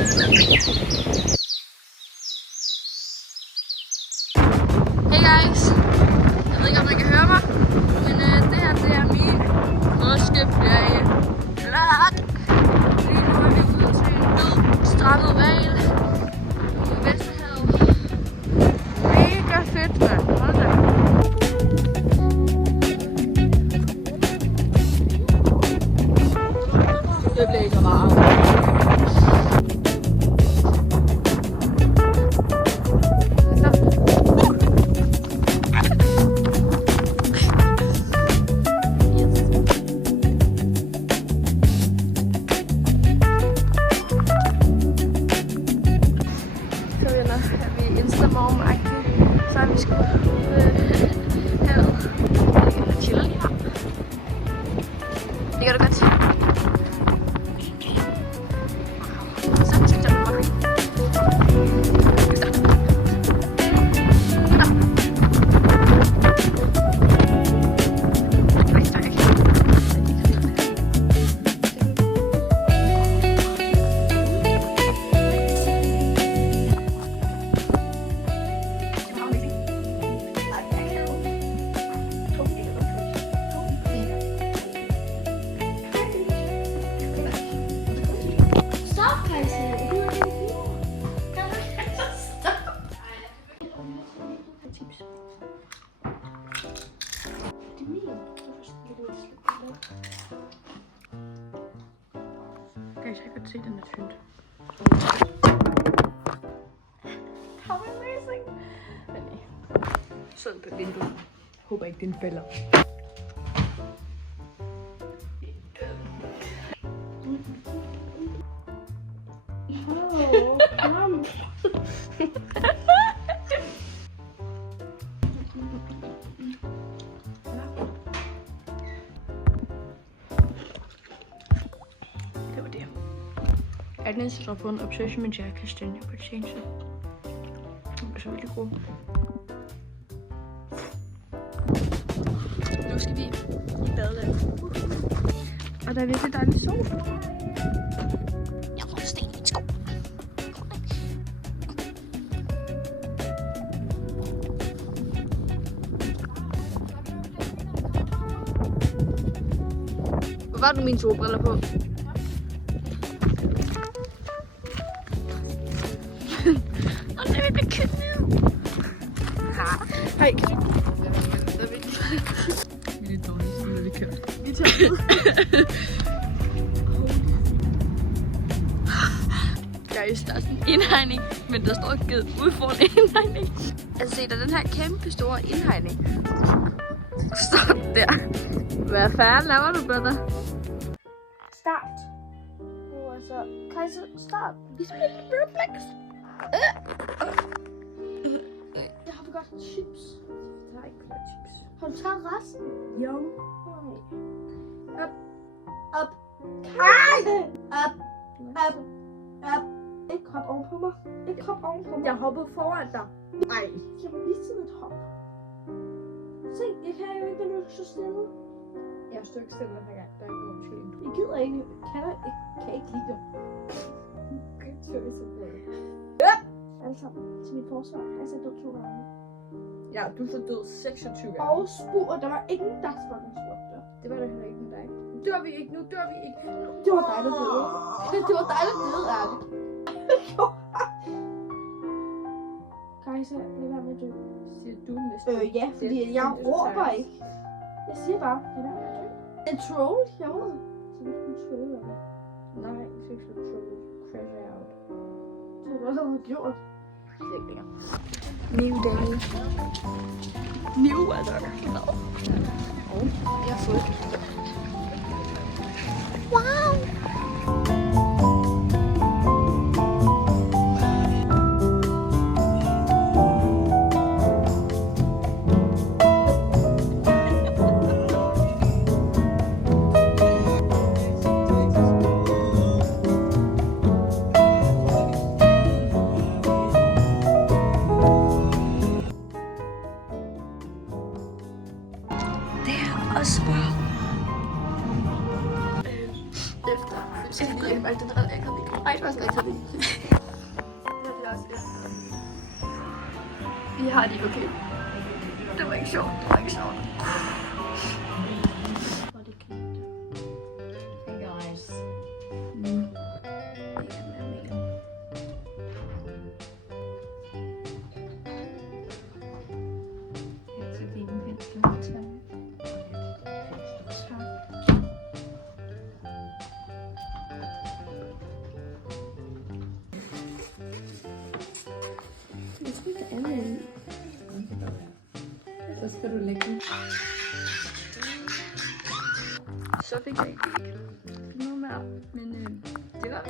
Hey guys! Jeg ved ikke om man kan høre mig, men det her det er min påskeferie vlog. Lige nu er vi ude til en død strandet hval ude i Vesterhavet. Mega fedt, mand! Hold da! Det blæser meget. Så er vi sgu havet. Jeg chiller lige her. Det gør det godt. Så skal jeg mig. Guys, jeg kan se, den er tynd. How amazing! Men nej. Sådan på vinduet. Håber ikke, den falder. Kom. Det var det. Agnes har fået en obsession med Jack Kastanje på change. Den er så virkelig god. Nu skal vi i badet. Og der er virkelig dejlig sol. Jeg får en sten i min sko. Hvor var du mine solbriller på? Og så vil vi købe ned. Hej, kan du? Vi er lidt dårlige, så vil vi købe. Vi tager ud. Guys, der er sådan en indhegning, men der står givet ud for en indhegning. Altså se, der er den her kæmpe store indhegning. Står der. Hvad fanden laver du, brother? Start. Altså, Kajsa, start. Vi spiller Roblox. Jeg har godt chips. Jeg har ikke flere chips. Har du taget resten? Jo. Op. Op. Op. Op. Op. Ikke hop oven på mig. Ikke hop oven på mig. Jeg hoppede foran dig. Nej. Jeg missede et hop. Se, jeg kan jo ikke, når du er så stille. Jeg er stykke stille den her gang. Der er ikke nogen undskyldning. Jeg gider ikke. Kan ikke lide dig. Altså, til mit forsvar har jeg set død 2 gange. Ja, du er så død 26 gange. Og spurgt, der var ingen, der fucking spurgte. Det var der heller ikke med dig. Nu dør vi ikke, nu dør vi ikke. Det var dig, der døde. Det var dig, der døde, ærligt. Kajsa, lad være med at dø. Siger du næsten? Ja, fordi jeg råber ikke. Jeg siger bare, lad være med at dø. En troll, jeg råber. Så du skulle trolle eller hvad? Nej, jeg skal ikke trolle. Crash out. Det har du også allerede gjort. New day. New weather. Og jeg har fået det. Wow! Og så efter Ej, det var sgu ikke så vigtigt. Vi har det okay. Det var ikke sjovt. Det var ikke sjovt. Hey guys. Så fint pensel. Jeg skal ikke andet. Så skal du lægge den. Så fik jeg ikke noget mere, men det var